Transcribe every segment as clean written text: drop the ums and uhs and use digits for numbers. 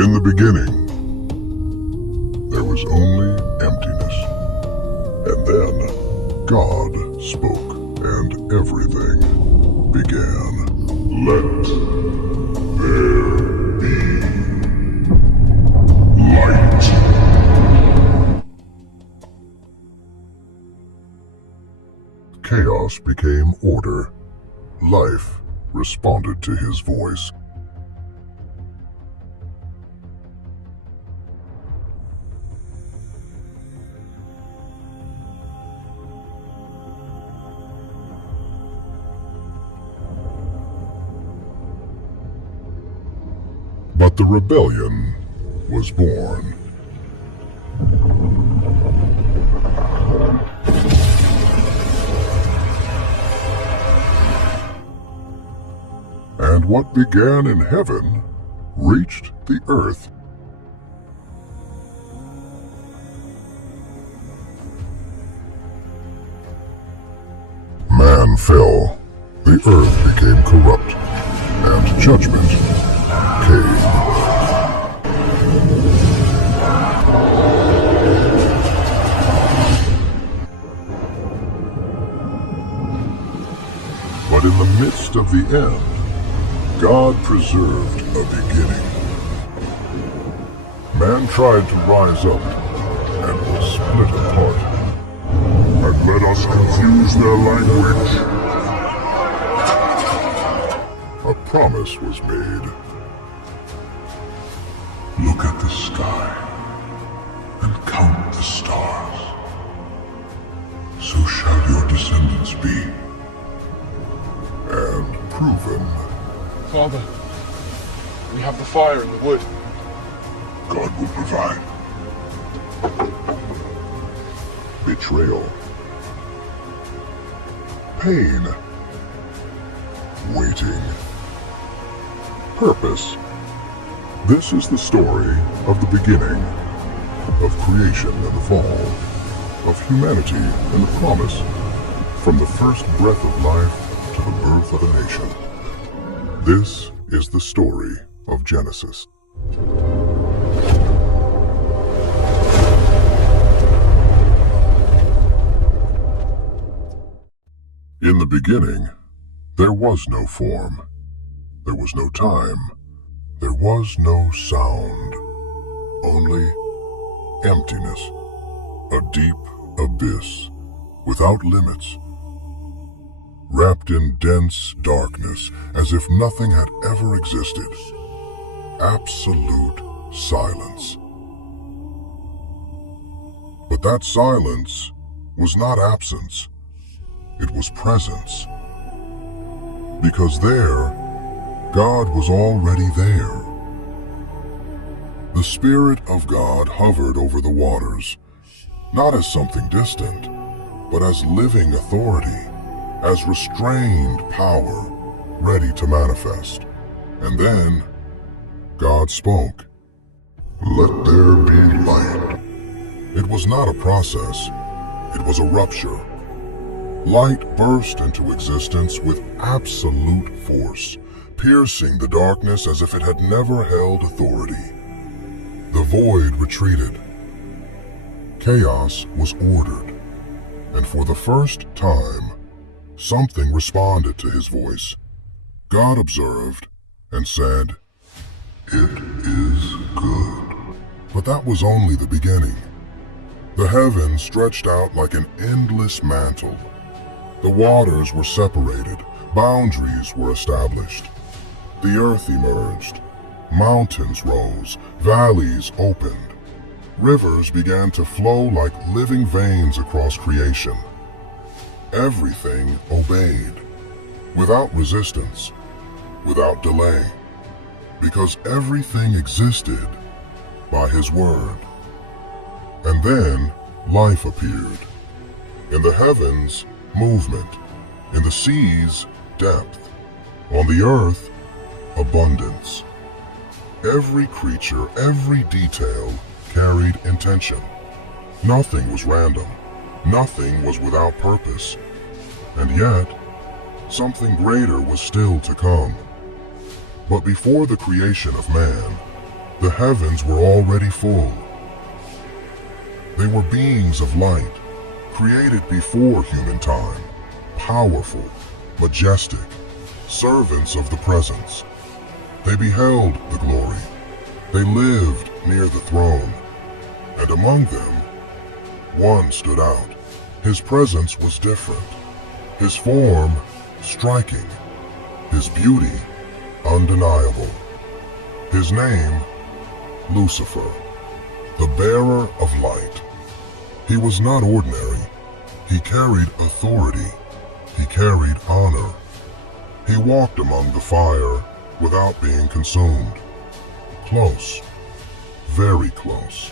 In the beginning, there was only emptiness. And then God spoke, and everything began. Let there be light. Chaos became order. Life responded to his voice. But the rebellion was born. And what began in heaven reached the earth. Man fell, the earth became corrupt, and judgment came. But in the midst of the end, God preserved a beginning. Man tried to rise up and was split apart. And let us confuse their language. A promise was made. Look at the sky and count the stars. So shall your descendants be. And proven. Father, we have the fire and the wood. God will provide. Betrayal. Pain. Waiting. Purpose. This is the story of the beginning, of creation and the fall, of humanity and the promise, from the first breath of life to the birth of a nation. This is the story of Genesis. In the beginning, there was no form. There was no time. There was no sound. Only emptiness. A deep abyss, without limits. Wrapped in dense darkness, as if nothing had ever existed. Absolute silence. But that silence was not absence. It was presence. Because there, God was already there. The Spirit of God hovered over the waters, not as something distant, but as living authority. As restrained power, ready to manifest. And then, God spoke. Let there be light. It was not a process. It was a rupture. Light burst into existence with absolute force, piercing the darkness as if it had never held authority. The void retreated. Chaos was ordered. And for the first time, something responded to his voice. God observed and said, "It is good." But that was only the beginning. The heavens stretched out like an endless mantle. The waters were separated, boundaries were established. The earth emerged, mountains rose, valleys opened. Rivers began to flow like living veins across creation. Everything obeyed, without resistance, without delay, because everything existed by his word. And then life appeared. In the heavens, movement. In the seas, depth. On the earth, abundance. Every creature, every detail carried intention. Nothing was random. Nothing was without purpose. And yet, something greater was still to come. But before the creation of man, The heavens were already full. They were beings of light, created before human time, powerful, majestic, servants of the presence. They beheld the glory. They lived near the throne, and among them, one stood out. His presence was different, his form striking, his beauty undeniable. His name, Lucifer, the bearer of light. He was not ordinary. He carried authority. He carried honor. He walked among the fire without being consumed. Close, very close.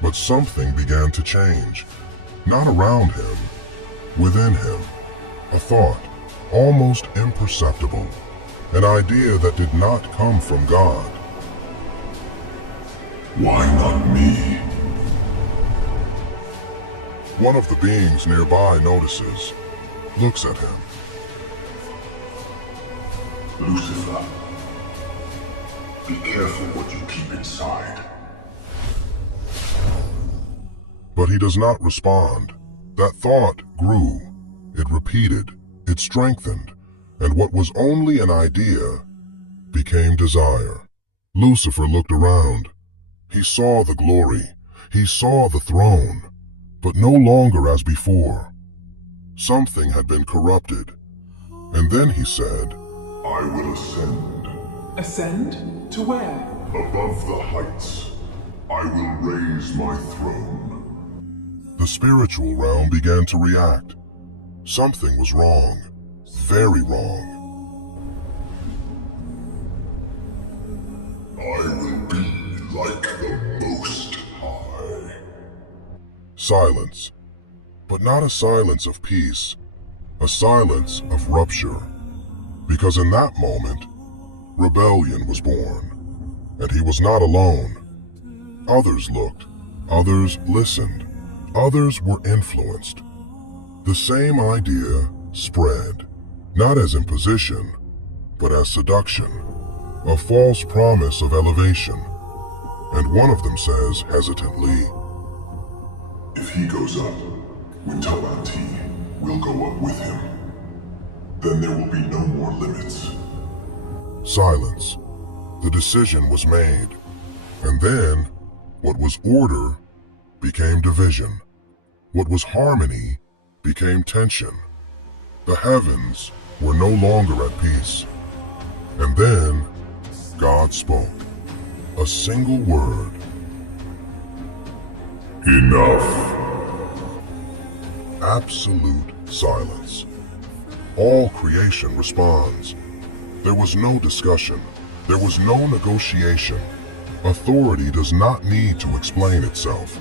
But something began to change, not around him, within him. A thought, almost imperceptible, an idea that did not come from God. Why not me? One of the beings nearby notices, looks at him. Lucifer, be careful what you keep inside. But he does not respond. That thought grew. It repeated. It strengthened. And what was only an idea became desire. Lucifer looked around. He saw the glory. He saw the throne. But no longer as before. Something had been corrupted. And then he said, I will ascend. Ascend? To where? Above the heights. I will raise my throne. The spiritual realm began to react. Something was wrong. Very wrong. I will be like the Most High. Silence. But not a silence of peace. A silence of rupture. Because in that moment, rebellion was born. And he was not alone. Others looked. Others listened. Others were influenced. The same idea spread, not as imposition, but as seduction, a false promise of elevation. And one of them says hesitantly, If he goes up, Wintalati will go up with him. Then there will be no more limits. Silence. The decision was made. And then, what was order became division. What was harmony became tension. The heavens were no longer at peace. And then, God spoke. A single word. Enough. Absolute silence. All creation responds. There was no discussion. There was no negotiation. Authority does not need to explain itself.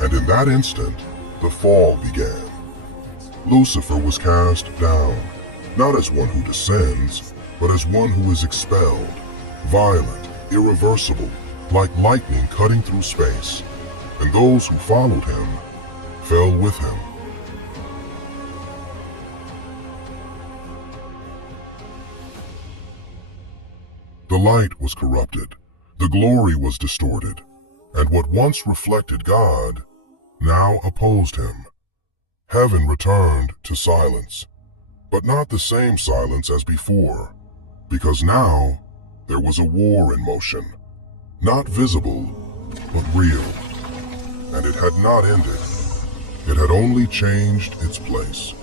And in that instant, the fall began. Lucifer was cast down, not as one who descends, but as one who is expelled, violent, irreversible, like lightning cutting through space. And those who followed him fell with him. The light was corrupted, the glory was distorted, and what once reflected God now opposed him. Heaven returned to silence, but not the same silence as before, because now there was a war in motion, not visible, but real, and it had not ended. It had only changed its place.